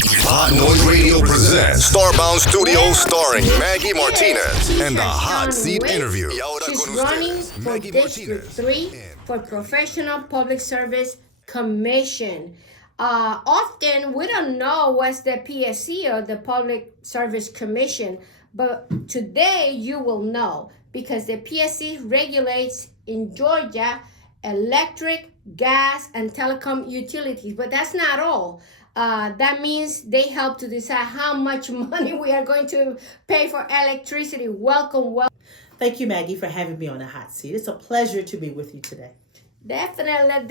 Hot Noise Radio presents Starbound Studios starring Maggy Martinez and the Hot Seat Interview. She's running for District 3 for Professional Public Service Commission. Often we don't know what's the PSC or the Public Service Commission, but today you will know because the PSC regulates in Georgia electric, gas, and telecom utilities. But that's not all. That means they help to decide how much money we are going to pay for electricity. Welcome. Thank you, Maggie, for having me on the hot seat. It's a pleasure to be with you today. Definitely.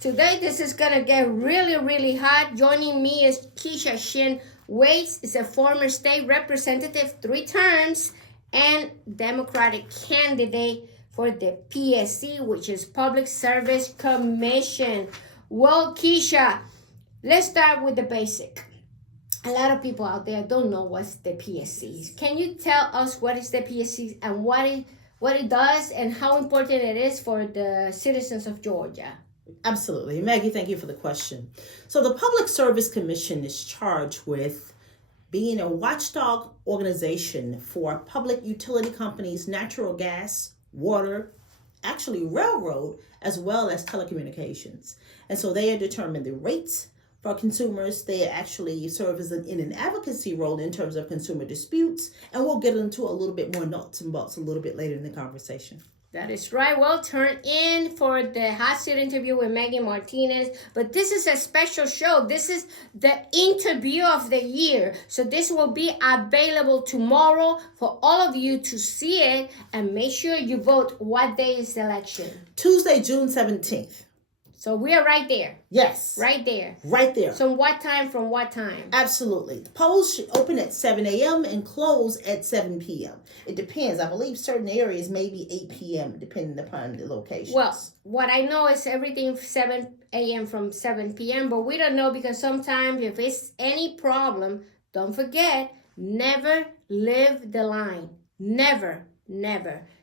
Today, this is going to get really, really hot. Joining me is Keisha Waits is a former state representative 3 terms and Democratic candidate for the PSC, which is Public Service Commission. Well, Keisha, let's start with the basic. A lot of people out there don't know what's the PSC. Can you tell us what is the PSC and what it does and how important it is for the citizens of Georgia? Absolutely. Maggie, thank you for the question. So the Public Service Commission is charged with being a watchdog organization for public utility companies, natural gas, water, actually railroad, as well as telecommunications. And so they determine the rates for consumers. They actually serve as in an advocacy role in terms of consumer disputes. And we'll get into a little bit more nuts and bolts a little bit later in the conversation. That is right. Well, turn in for the hot seat interview with Maggy Martinez. But this is a special show. This is the interview of the year. So this will be available tomorrow for all of you to see it. And make sure you vote. What day is the election? Tuesday, June 17th. So we are right there. Yes. Right there. Right there. So what time from what time? Absolutely. The polls should open at 7 a.m. and close at 7 p.m. It depends. I believe certain areas may be 8 p.m. depending upon the locations. Well, what I know is everything 7 a.m. from 7 p.m. But we don't know because sometimes if it's any problem, don't forget, never leave the line. Never.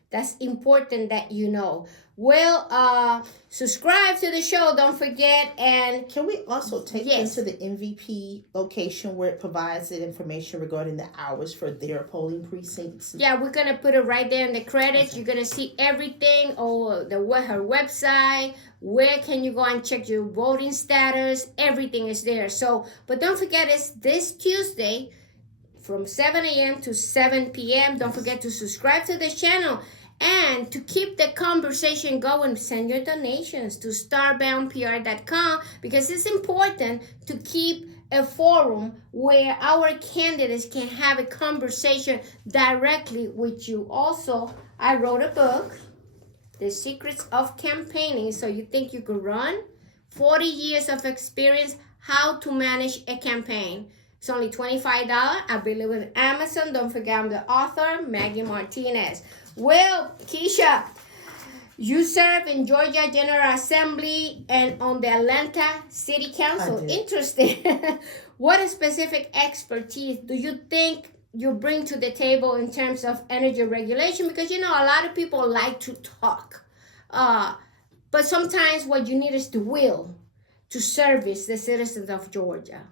That's important that you know. Well, subscribe to the show. Don't forget. And can we also take yes. them to the MVP location where it provides the information regarding the hours for their polling precincts? Yeah, we're going to put it right there in the credits. Okay. You're going to see everything on her website. Where can you go and check your voting status? Everything is there. So, but don't forget, it's this Tuesday from 7 a.m. to 7 p.m. Don't forget to subscribe to the channel. And to keep the conversation going, send your donations to starboundpr.com because it's important to keep a forum where our candidates can have a conversation directly with you. Also, I wrote a book, The Secrets of Campaigning. So you think you could run? 40 years of experience, how to manage a campaign. It's only $25. I believe in Amazon. Don't forget I'm the author, Maggy Martinez. Well, Keisha, you serve in Georgia General Assembly and on the Atlanta City Council. Interesting. What specific expertise do you think you bring to the table in terms of energy regulation? Because, a lot of people like to talk. But sometimes what you need is the will to service the citizens of Georgia.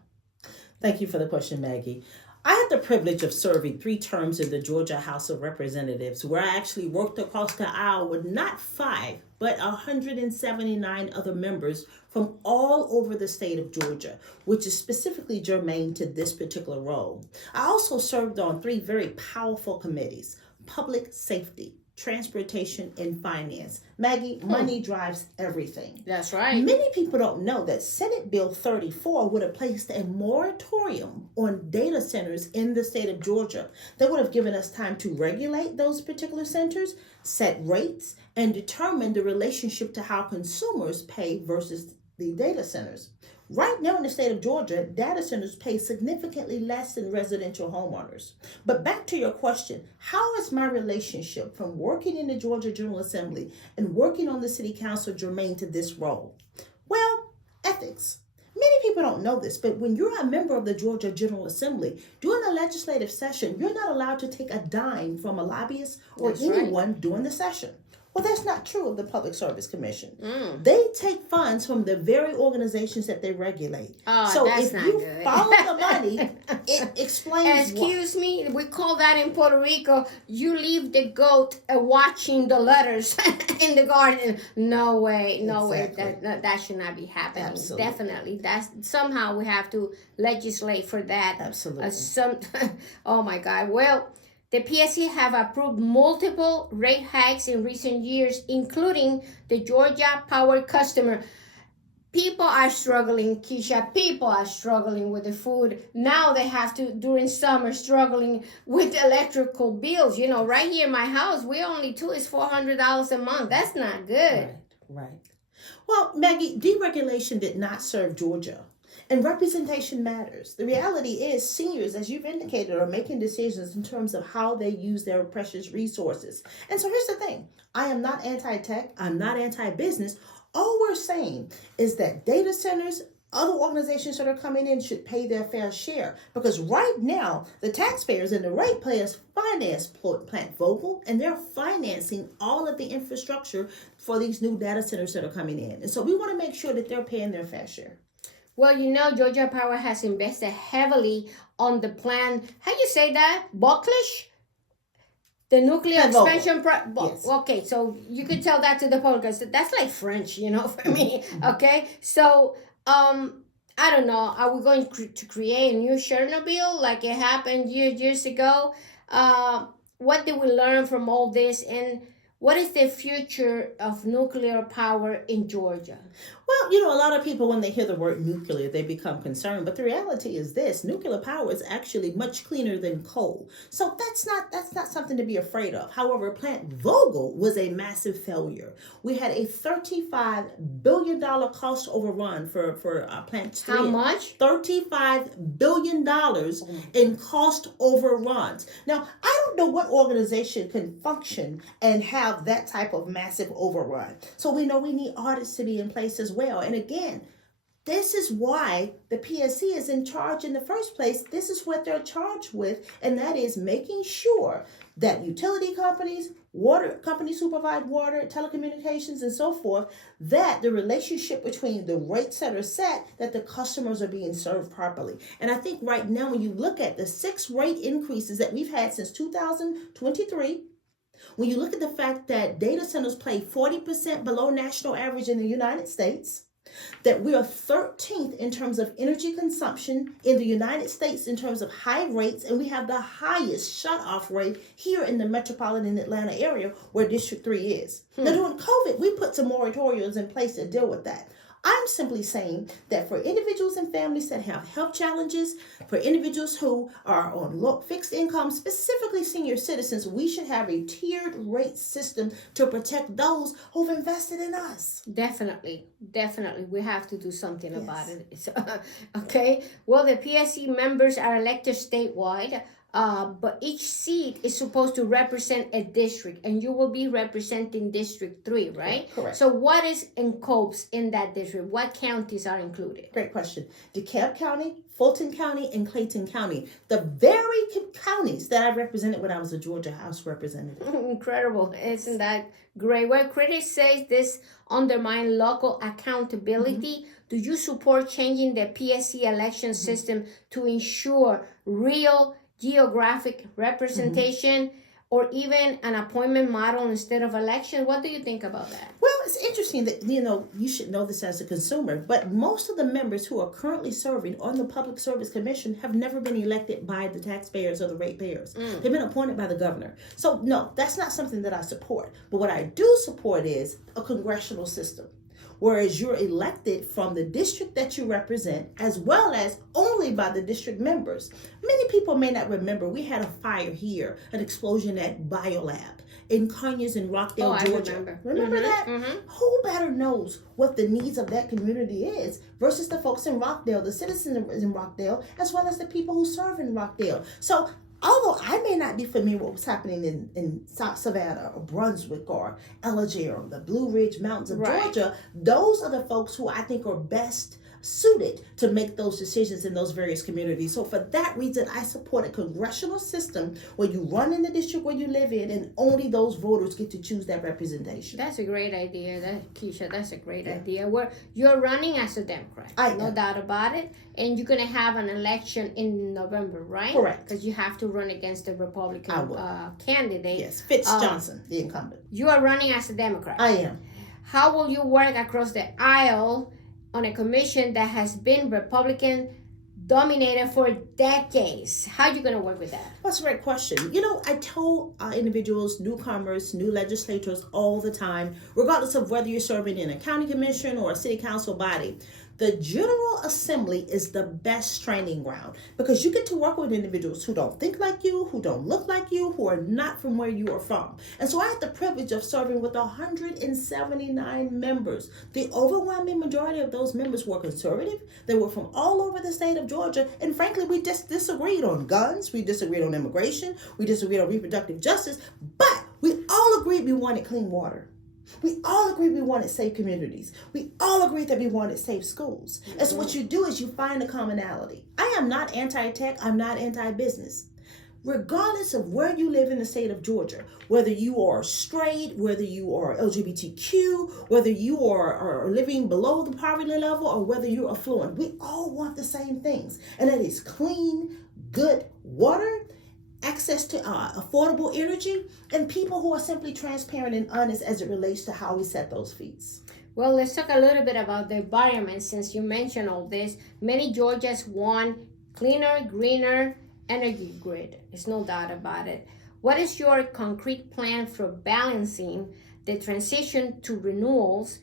Thank you for the question, Maggie. I had the privilege of serving 3 terms in the Georgia House of Representatives, where I actually worked across the aisle with not 5, but 179 other members from all over the state of Georgia, which is specifically germane to this particular role. I also served on 3 very powerful committees: public safety, transportation, and finance. Maggie, money drives everything. That's right. Many people don't know that Senate Bill 34 would have placed a moratorium on data centers in the state of Georgia. That would have given us time to regulate those particular centers, set rates, and determine the relationship to how consumers pay versus the data centers. Right now in the state of Georgia, data centers pay significantly less than residential homeowners. But back to your question, how is my relationship from working in the Georgia General Assembly and working on the City Council germane to this role? Well, ethics. Many people don't know this, but when you're a member of the Georgia General Assembly, during a legislative session, you're not allowed to take a dime from a lobbyist or anyone during the session. Well, that's not true of the Public Service Commission. They take funds from the very organizations that they regulate. Oh, so that's if not you good. follow the money, it explains Excuse me, we call that in Puerto Rico, you leave the goat watching the letters in the garden. No way, no Exactly. way. That should not be happening. Absolutely. Definitely. That's somehow we have to legislate for that. Absolutely. Oh my God. Well, the PSC have approved multiple rate hikes in recent years, including the Georgia Power customer. People are struggling, Keisha. People are struggling with the food. Now they have to, during summer, struggling with electrical bills. You know, right here in my house, we only is $400 a month. That's not good. Right. Well, Maggie, deregulation did not serve Georgia. And representation matters. The reality is seniors, as you've indicated, are making decisions in terms of how they use their precious resources. And so here's the thing. I am not anti-tech. I'm not anti-business. All we're saying is that data centers, other organizations that are coming in should pay their fair share. Because right now, the taxpayers and the ratepayers finance Plant Vogtle, and they're financing all of the infrastructure for these new data centers that are coming in. And so we want to make sure that they're paying their fair share. Well, you know, Georgia Power has invested heavily on the plan. How you say that? Bucklish? The nuclear expansion. Yes. Okay, so you could tell that to the public. That's like French, you know, for me. Okay, so I don't know. Are we going to create a new Chernobyl like it happened years ago? What did we learn from all this, and what is the future of nuclear power in Georgia? Well, you know, a lot of people, when they hear the word nuclear, they become concerned. But the reality is this: nuclear power is actually much cleaner than coal. So that's not something to be afraid of. However, Plant Vogtle was a massive failure. We had a $35 billion cost overrun for Plant 3. How much? $35 billion in cost overruns. Now, I don't know what organization can function and have that type of massive overrun. So we know we need audits to be in place as well. And again, this is why the PSC is in charge in the first place. This is what they're charged with, and that is making sure that utility companies, water companies who provide water, telecommunications, and so forth, that the relationship between the rates that are set, that the customers are being served properly. And I think right now, when you look at the 6 rate increases that we've had since 2023, when you look at the fact that data centers play 40% below national average in the United States, that we are 13th in terms of energy consumption in the United States in terms of high rates, and we have the highest shut-off rate here in the metropolitan Atlanta area where District 3 is. Now, during COVID, we put some moratoriums in place to deal with that. I'm simply saying that for individuals and families that have health challenges, for individuals who are on low fixed income, specifically senior citizens, we should have a tiered rate system to protect those who've invested in us. Definitely. We have to do something about it. Okay. Well, the PSC members are elected statewide. But each seat is supposed to represent a district, and you will be representing District 3, right? Correct. So what is encompassed in that district? What counties are included? Great question. DeKalb County, Fulton County, and Clayton County. The very counties that I represented when I was a Georgia House representative. Incredible. Isn't that great? Well, critics say this undermines local accountability. Do you support changing the PSC election system to ensure real geographic representation, or even an appointment model instead of election? What do you think about that? Well, it's interesting that, you know, you should know this as a consumer, but most of the members who are currently serving on the Public Service Commission have never been elected by the taxpayers or the ratepayers. They've been appointed by the governor. So no, that's not something that I support. But what I do support is a congressional system, whereas you're elected from the district that you represent, as well as only by the district members. Many people may not remember, we had a fire here, an explosion at Biolab in Conyers in Rockdale, Georgia. Remember that? Who better knows what the needs of that community is versus the folks in Rockdale, the citizens in Rockdale, as well as the people who serve in Rockdale. So although I may not be familiar with what's happening in South Savannah or Brunswick or Ellijay or the Blue Ridge Mountains of Georgia, those are the folks who I think are best suited to make those decisions in those various communities. So for that reason, I support a congressional system where you run in the district where you live in, and only those voters get to choose that representation. That's a great idea, Keisha. That's a great idea. Where you're running as a Democrat, no doubt about it, and you're gonna have an election in November, right? Correct. Because you have to run against the Republican candidate. Yes, Fitz Johnson, the incumbent. You are running as a Democrat. I am. How will you work across the aisle on a commission that has been Republican dominated for decades? How are you going to work with that? That's a great question. I tell individuals, newcomers, new legislators all the time, regardless of whether you're serving in a county commission or a city council body, the General Assembly is the best training ground because you get to work with individuals who don't think like you, who don't look like you, who are not from where you are from. And so I had the privilege of serving with 179 members. The overwhelming majority of those members were conservative. They were from all over the state of Georgia. And frankly, we just disagreed on guns. We disagreed on immigration. We disagreed on reproductive justice. But we all agreed we wanted clean water. We all agreed we wanted safe communities. We all agreed that we wanted safe schools. And so what you do is you find a commonality. I am not anti-tech. I'm not anti-business. Regardless of where you live in the state of Georgia, whether you are straight, whether you are LGBTQ, whether you are living below the poverty level, or whether you're affluent, we all want the same things. And that is clean, good water, access to affordable energy, and people who are simply transparent and honest as it relates to how we set those fees. Well, let's talk a little bit about the environment since you mentioned all this. Many Georgians want cleaner, greener energy grid. There's no doubt about it. What is your concrete plan for balancing the transition to renewables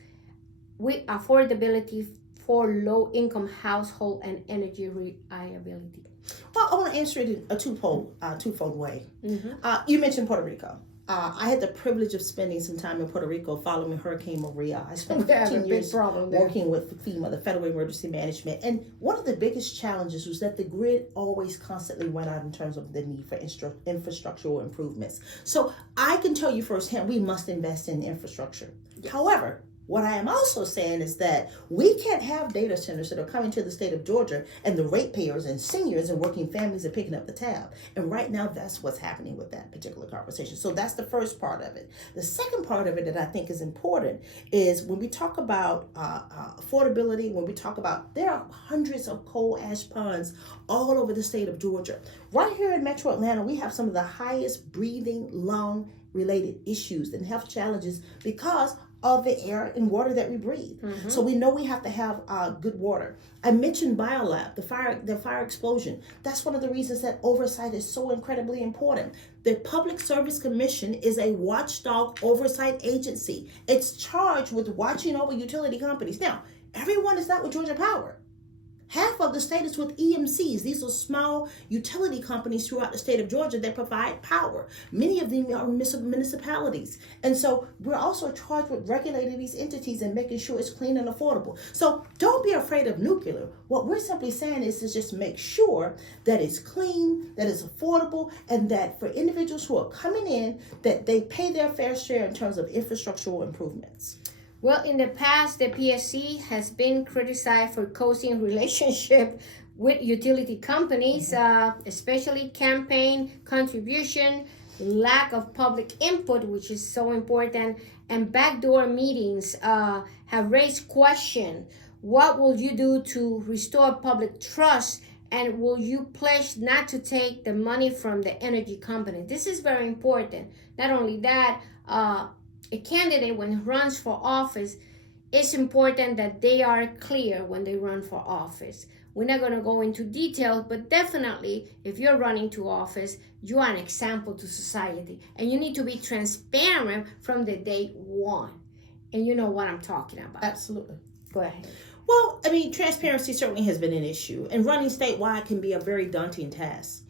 with affordability for low-income household and energy reliability? Well, I want to answer it in a twofold way. Mm-hmm. You mentioned Puerto Rico. I had the privilege of spending some time in Puerto Rico following Hurricane Maria. I spent 15 years working with FEMA, the Federal Emergency Management. And one of the biggest challenges was that the grid always constantly went out in terms of the need for infrastructural improvements. So I can tell you firsthand, we must invest in infrastructure. Yes. However, what I am also saying is that we can't have data centers that are coming to the state of Georgia and the ratepayers and seniors and working families are picking up the tab. And right now, that's what's happening with that particular conversation. So that's the first part of it. The second part of it that I think is important is when we talk about affordability, when we talk about there are hundreds of coal ash ponds all over the state of Georgia. Right here in Metro Atlanta, we have some of the highest breathing, lung related issues and health challenges because of the air and water that we breathe. Mm-hmm. So we know we have to have good water. I mentioned BioLab, the fire explosion. That's one of the reasons that oversight is so incredibly important. The Public Service Commission is a watchdog oversight agency. It's charged with watching over utility companies. Now, everyone is not with Georgia Power. Half of the state is with EMCs. These are small utility companies throughout the state of Georgia that provide power. Many of them are municipalities. And so we're also charged with regulating these entities and making sure it's clean and affordable. So don't be afraid of nuclear. What we're simply saying is to just make sure that it's clean, that it's affordable, and that for individuals who are coming in, that they pay their fair share in terms of infrastructural improvements. Well, in the past, the PSC has been criticized for causing relationship with utility companies, especially campaign contribution, lack of public input, which is so important, and backdoor meetings have raised question. What will you do to restore public trust? And will you pledge not to take the money from the energy company? This is very important. Not only that, a candidate, when he runs for office, it's important that they are clear when they run for office. We're not going to go into details, but definitely, if you're running to office, you are an example to society. And you need to be transparent from the day one. And you know what I'm talking about. Absolutely. Go ahead. Well, transparency certainly has been an issue. And running statewide can be a very daunting task.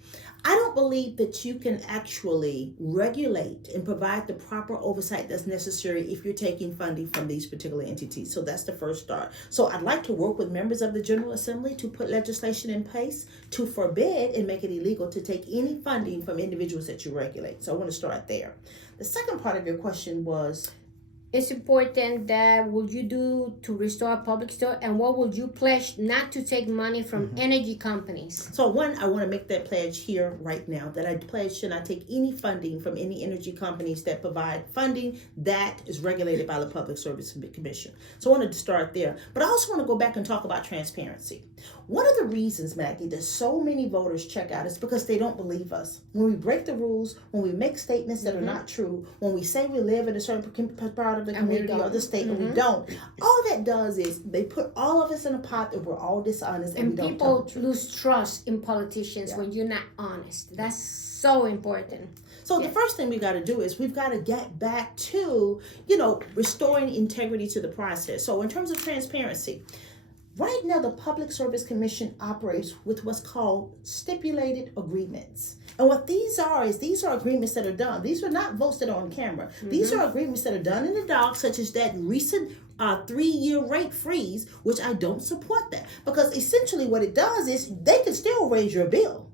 I don't believe that you can actually regulate and provide the proper oversight that's necessary if you're taking funding from these particular entities. So that's the first start. So I'd like to work with members of the General Assembly to put legislation in place to forbid and make it illegal to take any funding from individuals that you regulate. So I want to start there. The second part of your question was, It's important that what you do to restore a public store, and what would you pledge not to take money from energy companies? So one, I want to make that pledge here right now, that I pledge should not take any funding from any energy companies that provide funding that is regulated by the Public Service Commission. So I wanted to start there. But I also want to go back and talk about transparency. One of the reasons, Maggie, that so many voters check out is because they don't believe us. When we break the rules, when we make statements that are not true, when we say we live in a certain part of the community or the state and we don't, all that does is they put all of us in a pot and we're all dishonest and we don't tell the people truth. lose trust in politicians when you're not honest. That's so important. So the first thing we got to do is we've got to get back to, restoring integrity to the process. So in terms of transparency, right now the Public Service Commission operates with what's called stipulated agreements. And what these are agreements that are done. These are not votes that are on camera. These are agreements that are done in the dark, such as that recent 3-year rate freeze, which I don't support that. Because essentially what it does is they can still raise your bill.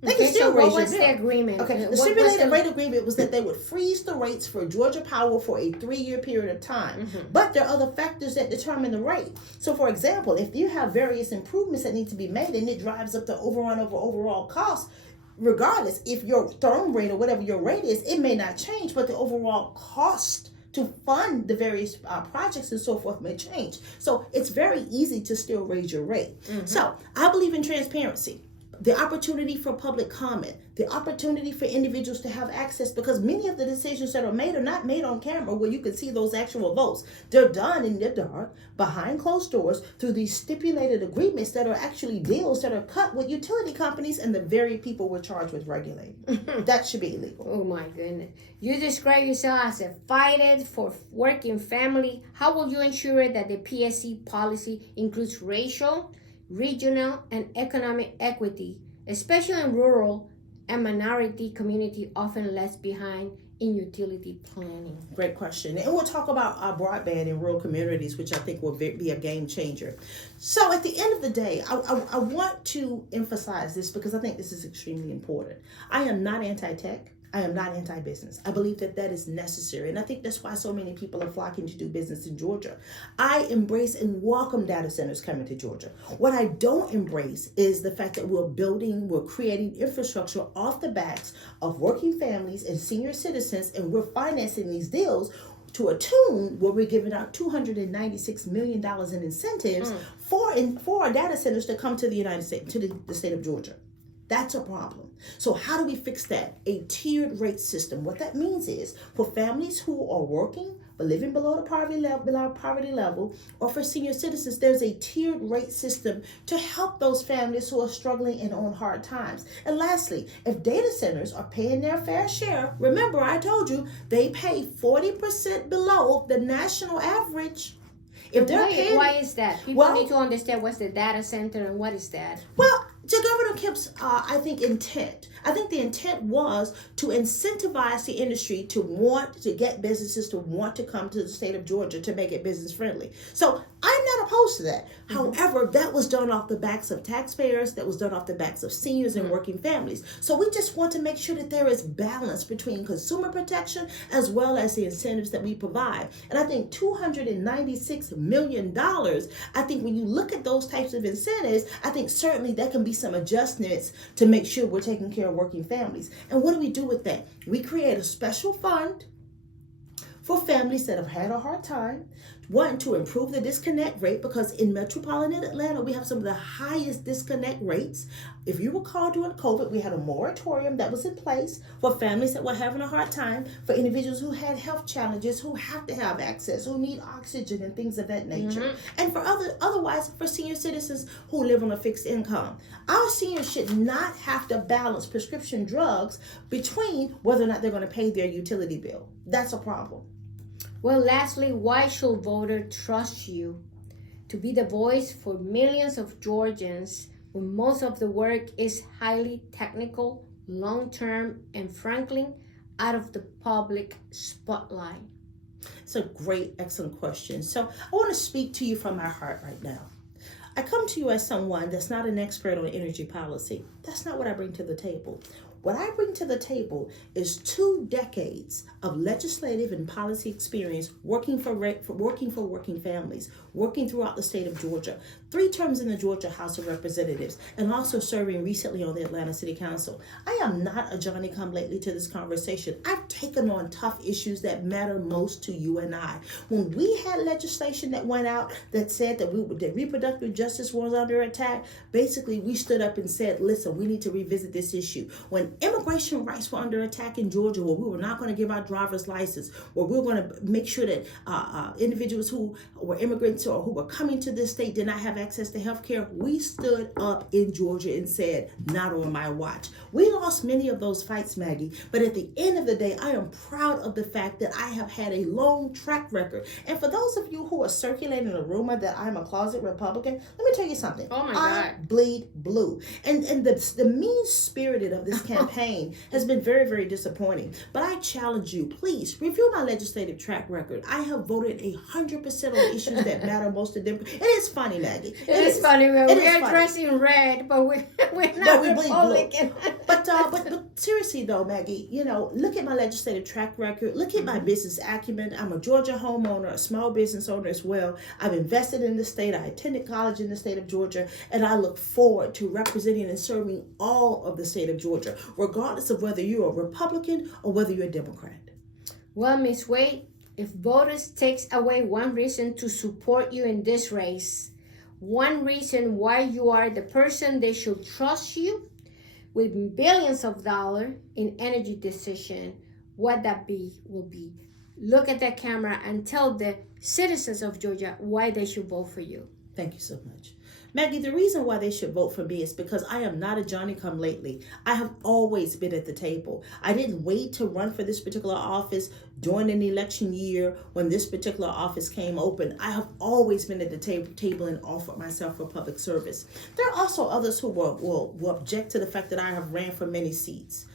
They can still raise your bill. What was the agreement? Okay, the stipulated rate agreement was that they would freeze the rates for Georgia Power for a 3-year period of time. But there are other factors that determine the rate. So, for example, if you have various improvements that need to be made and it drives up the overall cost, regardless, if your therm rate or whatever your rate is, it may not change, but the overall cost to fund the various projects and so forth may change. So it's very easy to still raise your rate. So I believe in transparency. The opportunity for public comment, the opportunity for individuals to have access, because many of the decisions that are made are not made on camera where you can see those actual votes. They're done in the dark, behind closed doors, through these stipulated agreements that are actually deals that are cut with utility companies and the very people we're charged with regulating. That should be illegal. Oh my goodness. You describe yourself as a fighter for working family. How will you ensure that the PSC policy includes racial, regional, and economic equity, especially in rural and minority community often left behind in utility planning? Great question. And we'll talk about broadband in rural communities, which I think will be a game changer. So at the end of the day, I want to emphasize this because I think this is extremely important. I am not anti-tech. I am not anti-business. I believe that is necessary. And I think that's why so many people are flocking to do business in Georgia. I embrace and welcome data centers coming to Georgia. What I don't embrace is the fact that we're creating infrastructure off the backs of working families and senior citizens, and we're financing these deals to a tune where we're giving out $296 million in incentives for our data centers to come to the United States, to the state of Georgia. That's a problem. So how do we fix that? A tiered rate system. What that means is for families who are working but living below the poverty level, or for senior citizens, there's a tiered rate system to help those families who are struggling and on hard times. And lastly, if data centers are paying their fair share, remember I told you they pay 40% below the national average. If they're paying, why is that? People need to understand what's the data center and what is that. Well, to Governor Kemp's, I think, intent. I think the intent was to incentivize the industry to get businesses to want to come to the state of Georgia to make it business friendly. So I'm not opposed to that. However, that was done off the backs of taxpayers. That was done off the backs of seniors and working families. So we just want to make sure that there is balance between consumer protection as well as the incentives that we provide. And I think $296 million, I think when you look at those types of incentives, I think certainly there can be some adjustments to make sure we're taking care of working families. And what do we do with that? We create a special fund for families that have had a hard time, one, to improve the disconnect rate, because in metropolitan Atlanta, we have some of the highest disconnect rates. If you recall, during COVID, we had a moratorium that was in place for families that were having a hard time, for individuals who had health challenges, who have to have access, who need oxygen and things of that nature. And for otherwise, for senior citizens who live on a fixed income. Our seniors should not have to balance prescription drugs between whether or not they're going to pay their utility bill. That's a problem. Well, lastly, why should voters trust you to be the voice for millions of Georgians when most of the work is highly technical, long-term, and frankly, out of the public spotlight? It's a great, excellent question. So I want to speak to you from my heart right now. I come to you as someone that's not an expert on energy policy. That's not what I bring to the table. What I bring to the table is 2 decades of legislative and policy experience working for working families, working throughout the state of Georgia, 3 terms in the Georgia House of Representatives, and also serving recently on the Atlanta City Council. I am not a Johnny-come-lately to this conversation. I've taken on tough issues that matter most to you and I. When we had legislation that went out that said that reproductive justice was under attack, basically we stood up and said, listen, we need to revisit this issue. When immigration rights were under attack in Georgia, where we were not going to give our driver's license, where we were going to make sure that individuals who were immigrants or who were coming to this state did not have access to health care, we stood up in Georgia and said, not on my watch. We lost many of those fights, Maggie, but at the end of the day, I am proud of the fact that I have had a long track record. And for those of you who are circulating a rumor that I'm a closet Republican, let me tell you something. Oh my I God. bleed blue. And the mean-spirited of this campaign has been very, very disappointing. But I challenge you, please, review my legislative track record. I have voted 100% on issues that matter most to them. It is funny, Maggie. It is funny. We're dressed in red, but we're not we bleed Republican. But seriously though, Maggie, look at my legislative track record. Look at my business acumen. I'm a Georgia homeowner, a small business owner as well. I've invested in the state. I attended college in the state of Georgia, and I look forward to representing and serving all of the state of Georgia, regardless of whether you're a Republican or whether you're a Democrat. Well, Ms. Wade, if voters takes away one reason to support you in this race, one reason why you are the person they should trust you with billions of dollars in energy decision, what that will be. Look at that camera and tell the citizens of Georgia why they should vote for you. Thank you so much. Maggie, the reason why they should vote for me is because I am not a Johnny-come-lately. I have always been at the table. I didn't wait to run for this particular office during an election year when this particular office came open. I have always been at the table and offered myself for public service. There are also others who will object to the fact that I have ran for many seats.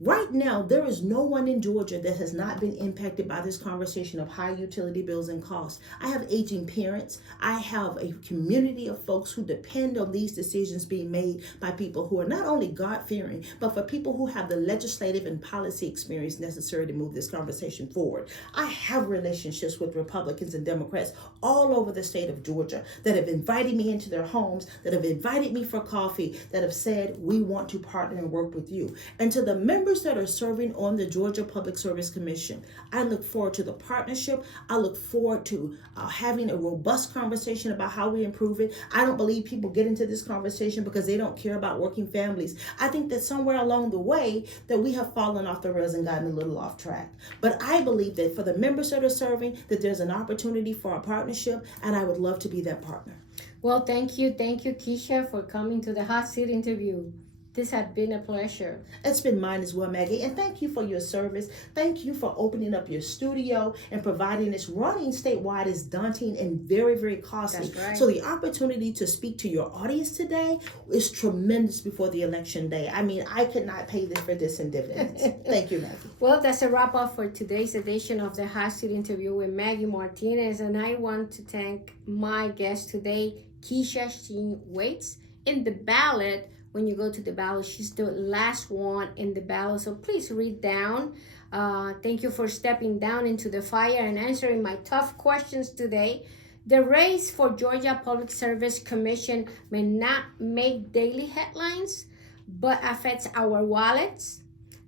Right now, there is no one in Georgia that has not been impacted by this conversation of high utility bills and costs. I have aging parents. I have a community of folks who depend on these decisions being made by people who are not only God-fearing, but for people who have the legislative and policy experience necessary to move this conversation forward. I have relationships with Republicans and Democrats all over the state of Georgia that have invited me into their homes, that have invited me for coffee, that have said, we want to partner and work with you. And to the members that are serving on the Georgia Public Service Commission, I look forward to the partnership. I look forward to having a robust conversation about how we improve it. I don't believe people get into this conversation because they don't care about working families. I think that somewhere along the way that we have fallen off the rails and gotten a little off track. But I believe that for the members that are serving, that there's an opportunity for a partnership, and I would love to be that partner. Well, thank you, Keisha, for coming to the hot seat interview. This has been a pleasure. It's been mine as well, Maggie. And thank you for your service. Thank you for opening up your studio and providing this. Running statewide is daunting and very, very costly. That's right. So the opportunity to speak to your audience today is tremendous before the election day. I mean, I could not pay for this in dividends. Thank you, Maggie. Well, that's a wrap up for today's edition of the Hot Seat Interview with Maggy Martinez. And I want to thank my guest today, Keisha Sheen Waits. In the ballot, when you go to the ballot, she's the last one in the ballot. So please read down. Thank you for stepping down into the fire and answering my tough questions today. The race for Georgia Public Service Commission may not make daily headlines, but affects our wallets,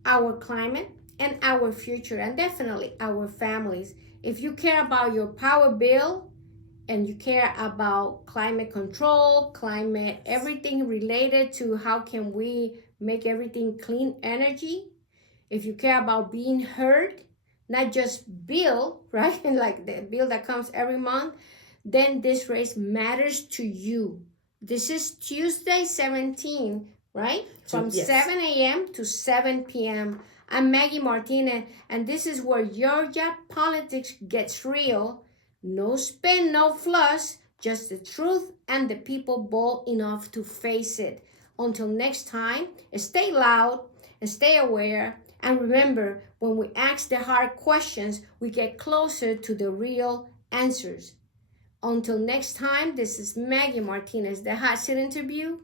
our climate, and our future, and definitely our families. If you care about your power bill, and you care about climate control, everything related to how can we make everything clean energy. If you care about being heard, not just bill, right? Like the bill that comes every month, then this race matters to you. This is Tuesday 17, right? From Yes. 7 a.m. to 7 p.m. I'm Maggy Martinez, and this is where Georgia politics gets real. No spin, no flush, just the truth and the people bold enough to face it. Until next time, stay loud and stay aware. And remember, when we ask the hard questions, we get closer to the real answers. Until next time, this is Maggy Martinez, the Hot Seat Interview.